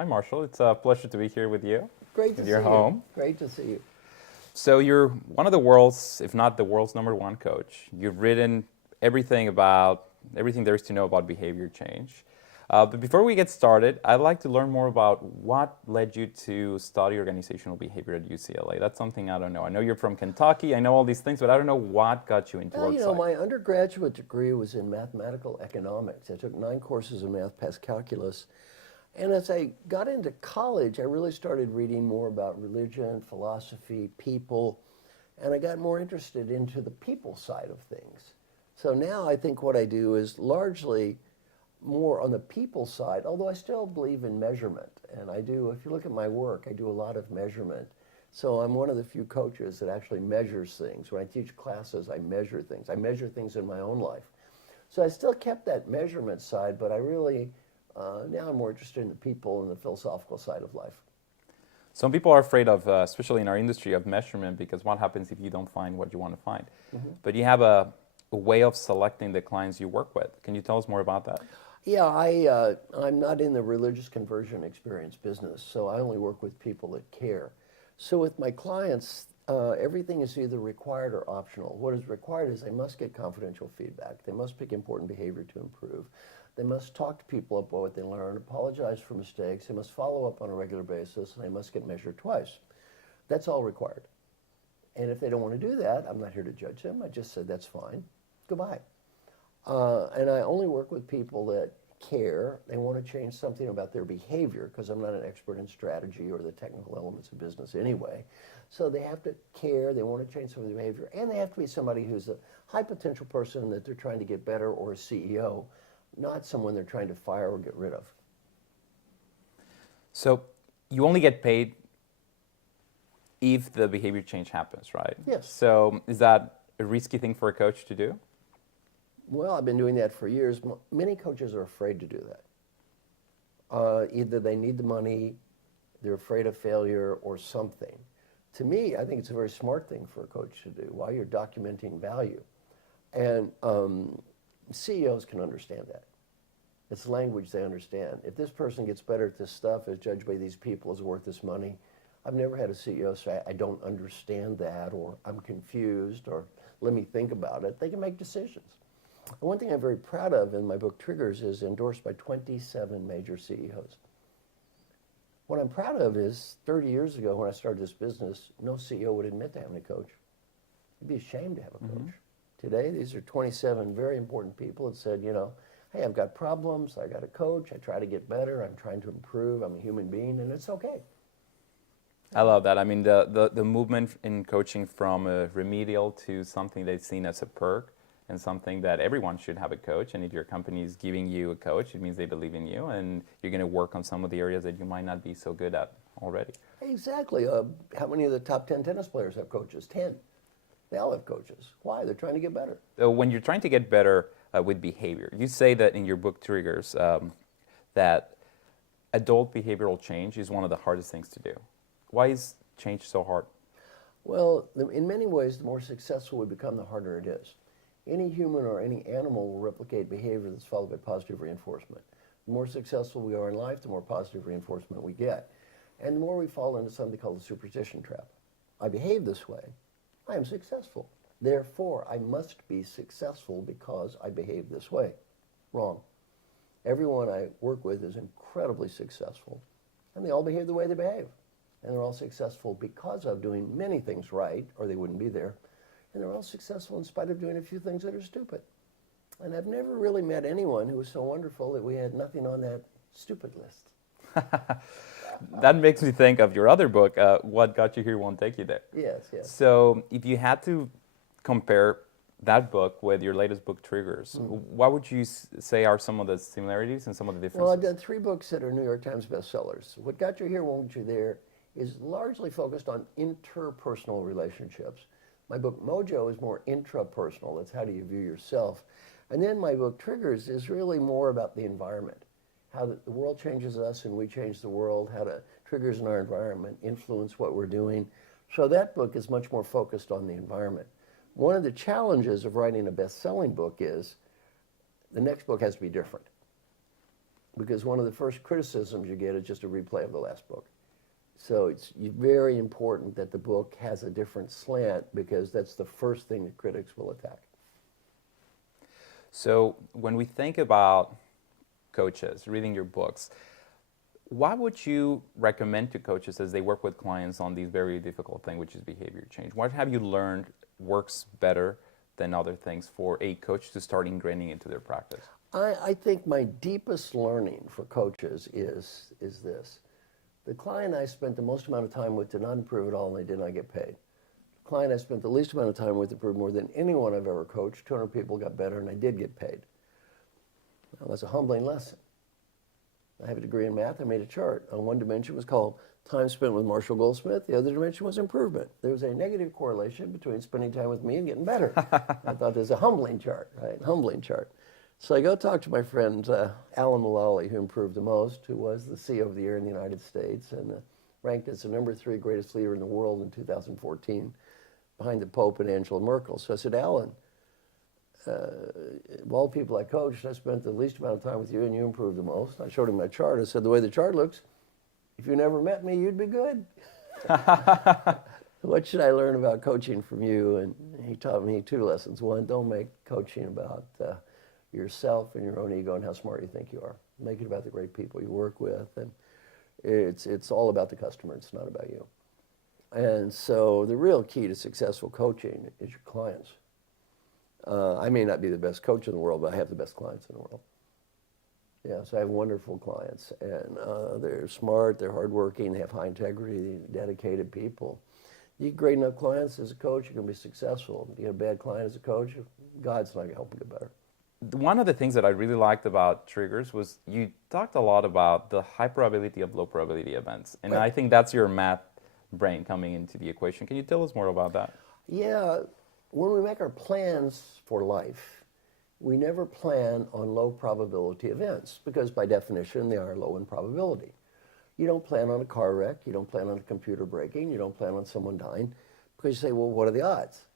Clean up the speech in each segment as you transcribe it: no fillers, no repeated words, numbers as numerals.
Hi, Marshall. It's a pleasure to be here with you. Great to in see your home. you. Great to see you. So you're one of the world's, if not the world's #1 coach. You've written everything there is to know about behavior change. But before we get started, I'd like to learn more about what led you to study organizational behavior at UCLA. That's something I don't know. I know you're from Kentucky. I know all these things, but I don't know what got you into Well, road my undergraduate degree was in mathematical economics. I took 9 courses in math past calculus. And as I got into college, I really started reading more about religion, philosophy, people, and I got more interested into the people side of things. So now I think what I do is largely more on the people side, although I still believe in measurement. And I do, if you look at my work, I do a lot of measurement. So I'm one of the few coaches that actually measures things. When I teach classes, I measure things. I measure things in my own life. So I still kept that measurement side, but I really, now I'm more interested in the people and the philosophical side of life. Some people are afraid of, especially in our industry, of measurement, because what happens if you don't find what you want to find? Mm-hmm. But you have a way of selecting the clients you work with. Can you tell us more about that? Yeah, I'm not in the religious conversion experience business, so I only work with people that care. So with my clients, everything is either required or optional. What is required is they must get confidential feedback. They must pick important behavior to improve. They must talk to people about what they learn, apologize for mistakes. They must follow up on a regular basis, and they must get measured twice. That's all required. And if they don't want to do that, I'm not here to judge them. I just said, that's fine. Goodbye. And I only work with people that care. They want to change something about their behavior, because I'm not an expert in strategy or the technical elements of business anyway. So they have to care, they want to change some of their behavior, and they have to be somebody who's a high potential person that they're trying to get better, or a CEO, not someone they're trying to fire or get rid of. So you only get paid if the behavior change happens, right? Yes. So is that a risky thing for a coach to do? Well, I've been doing that for years. Many coaches are afraid to do that. Either they need the money, they're afraid of failure, or something. To me, I think it's a very smart thing for a coach to do while you're documenting value. And CEOs can understand that. It's language they understand. If this person gets better at this stuff, as judged by these people, is worth this money. I've never had a CEO say, I don't understand that, or I'm confused, or let me think about it. They can make decisions. And one thing I'm very proud of in my book, Triggers, is endorsed by 27 major CEOs. What I'm proud of is 30 years ago when I started this business, no CEO would admit to having a coach. He'd be ashamed to have a coach. Mm-hmm. Today, these are 27 very important people that said, hey, I've got problems, I got a coach, I try to get better, I'm trying to improve, I'm a human being, and it's okay. I love that. I mean, the movement in coaching from a remedial to something that's seen as a perk, and something that everyone should have a coach. And if your company is giving you a coach, it means they believe in you, and you're going to work on some of the areas that you might not be so good at already. Exactly. How many of the top 10 tennis players have coaches? 10. They all have coaches. Why? They're trying to get better. So when you're trying to get better with behavior, you say that in your book Triggers, that adult behavioral change is one of the hardest things to do. Why is change so hard? Well, in many ways, the more successful we become, the harder it is. Any human or any animal will replicate behavior that's followed by positive reinforcement. The more successful we are in life, the more positive reinforcement we get. And the more we fall into something called the superstition trap. I behave this way, I am successful. Therefore, I must be successful because I behave this way. Wrong. Everyone I work with is incredibly successful, and they all behave the way they behave. And they're all successful because of doing many things right, or they wouldn't be there. And they're all successful in spite of doing a few things that are stupid. And I've never really met anyone who was so wonderful that we had nothing on that stupid list. That makes me think of your other book, What Got You Here Won't Take You There. Yes, yes. So if you had to compare that book with your latest book, Triggers, what would you say are some of the similarities and some of the differences? Well, I've done 3 books that are New York Times bestsellers. What Got You Here Won't You There is largely focused on interpersonal relationships. My book, Mojo, is more intrapersonal. That's how do you view yourself. And then my book, Triggers, is really more about the environment, how the world changes us and we change the world, how the triggers in our environment influence what we're doing. So that book is much more focused on the environment. One of the challenges of writing a best-selling book is the next book has to be different. because one of the first criticisms you get is just a replay of the last book. So it's very important that the book has a different slant, because that's the first thing that critics will attack. So when we think about coaches reading your books, what would you recommend to coaches as they work with clients on these very difficult things, which is behavior change? What have you learned works better than other things for a coach to start ingraining into their practice? I think my deepest learning for coaches is this. The client I spent the most amount of time with did not improve at all, and they did not get paid. The client I spent the least amount of time with improved more than anyone I've ever coached. 200 people got better, and I did get paid. Now, that's a humbling lesson. I have a degree in math. I made a chart. On one dimension was called time spent with Marshall Goldsmith. The other dimension was improvement. There was a negative correlation between spending time with me and getting better. I thought there's a humbling chart, right? Humbling chart. So I go talk to my friend Alan Mulally, who improved the most, who was the CEO of the Year in the United States and ranked as the #3 greatest leader in the world in 2014, behind the Pope and Angela Merkel. So I said, Alan, of all people I coached, I spent the least amount of time with you, and you improved the most. I showed him my chart. I said, the way the chart looks, if you never met me, you'd be good. What should I learn about coaching from you? And he taught me 2 lessons. One, don't make coaching about yourself and your own ego and how smart you think you are. Make it about the great people you work with, and it's all about the customer. It's not about you. And so the real key to successful coaching is your clients. I may not be the best coach in the world, but I have the best clients in the world. Yeah, so I have wonderful clients, and they're smart, they're hardworking, they have high integrity, dedicated people. You get great enough clients as a coach, you're going to be successful. If you get a bad client as a coach, God's not going to help you get better. One of the things that I really liked about triggers was you talked a lot about the high probability of low probability events. And Right. I think that's your math brain coming into the equation. Can you tell us more about that? Yeah, when we make our plans for life, we never plan on low probability events, because by definition they are low in probability. You don't plan on a car wreck, you don't plan on a computer breaking, you don't plan on someone dying, because you say, well, what are the odds?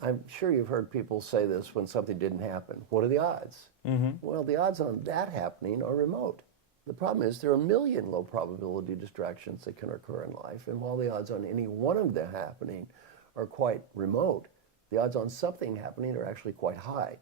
I'm sure you've heard people say this when something didn't happen. What are the odds? Mm-hmm. Well, the odds on that happening are remote. The problem is there are a million low probability distractions that can occur in life, and while the odds on any one of them happening are quite remote, the odds on something happening are actually quite high.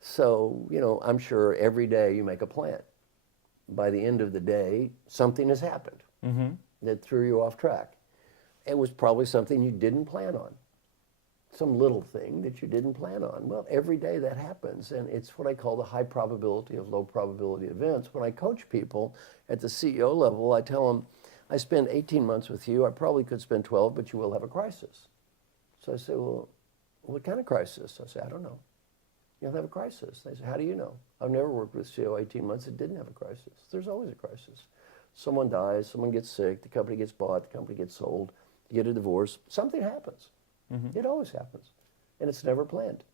So, I'm sure every day you make a plan. By the end of the day, something has happened that threw you off track. It was probably something you didn't plan on. Some little thing that you didn't plan on. Well, every day that happens, and it's what I call the high probability of low probability events. When I coach people at the CEO level, I tell them, I spend 18 months with you, I probably could spend 12, but you will have a crisis. So I say, well, what kind of crisis? I say, I don't know. You'll have a crisis. They say, how do you know? I've never worked with a CEO 18 months that didn't have a crisis. There's always a crisis. Someone dies, someone gets sick, the company gets bought, the company gets sold, you get a divorce, something happens. Mm-hmm. It always happens, and it's never planned.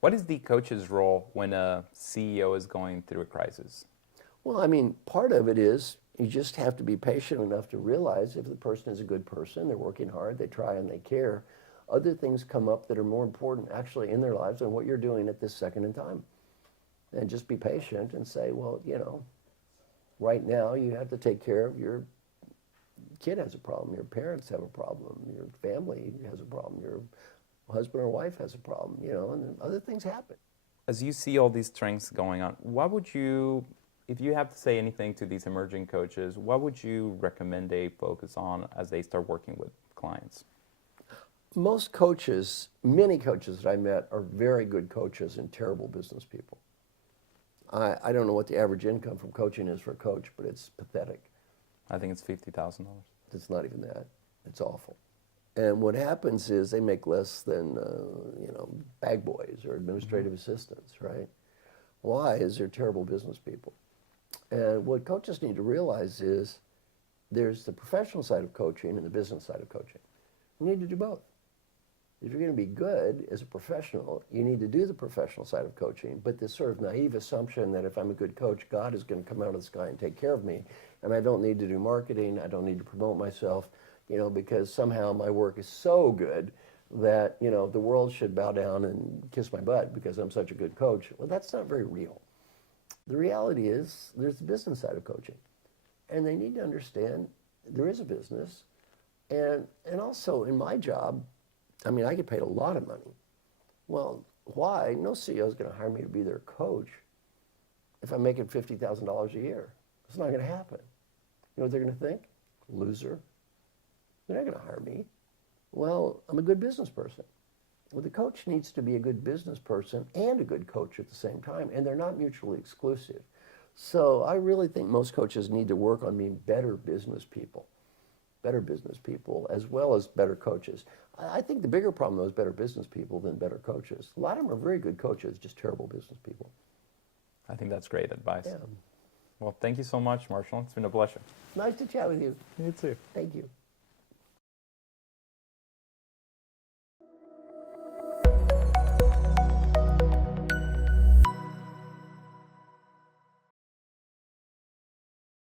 What is the coach's role when a CEO is going through a crisis? Well, I mean, part of it is you just have to be patient enough to realize if the person is a good person, they're working hard, they try and they care, other things come up that are more important actually in their lives than what you're doing at this second in time. And just be patient and say, well, right now you have to take care of your kid has a problem, your parents have a problem, your family has a problem, your husband or wife has a problem, and then other things happen. As you see all these strengths going on, what would you, if you have to say anything to these emerging coaches, what would you recommend they focus on as they start working with clients? Most coaches, many coaches that I met are very good coaches and terrible business people. I don't know what the average income from coaching is for a coach, but it's pathetic. I think it's $50,000. It's not even that. It's awful. And what happens is they make less than, bag boys or administrative assistants, right? Why? Is they're terrible business people. And what coaches need to realize is there's the professional side of coaching and the business side of coaching. You need to do both. If you're going to be good as a professional, you need to do the professional side of coaching, but this sort of naive assumption that if I'm a good coach, God is going to come out of the sky and take care of me, and I don't need to do marketing, I don't need to promote myself, because somehow my work is so good that, the world should bow down and kiss my butt because I'm such a good coach. Well, that's not very real. The reality is there's the business side of coaching. And they need to understand there is a business. And also in my job, I mean, I get paid a lot of money. Well, why? No CEO is going to hire me to be their coach if I'm making $50,000 a year. It's not going to happen. You know what they're going to think? Loser. They're not going to hire me. Well, I'm a good business person. Well, the coach needs to be a good business person and a good coach at the same time, and they're not mutually exclusive. So I really think most coaches need to work on being better business people as well as better coaches. I think the bigger problem, though, is better business people than better coaches. A lot of them are very good coaches, just terrible business people. I think that's great advice. Yeah. Well, thank you so much, Marshall. It's been a pleasure. Nice to chat with you. You too. Thank you.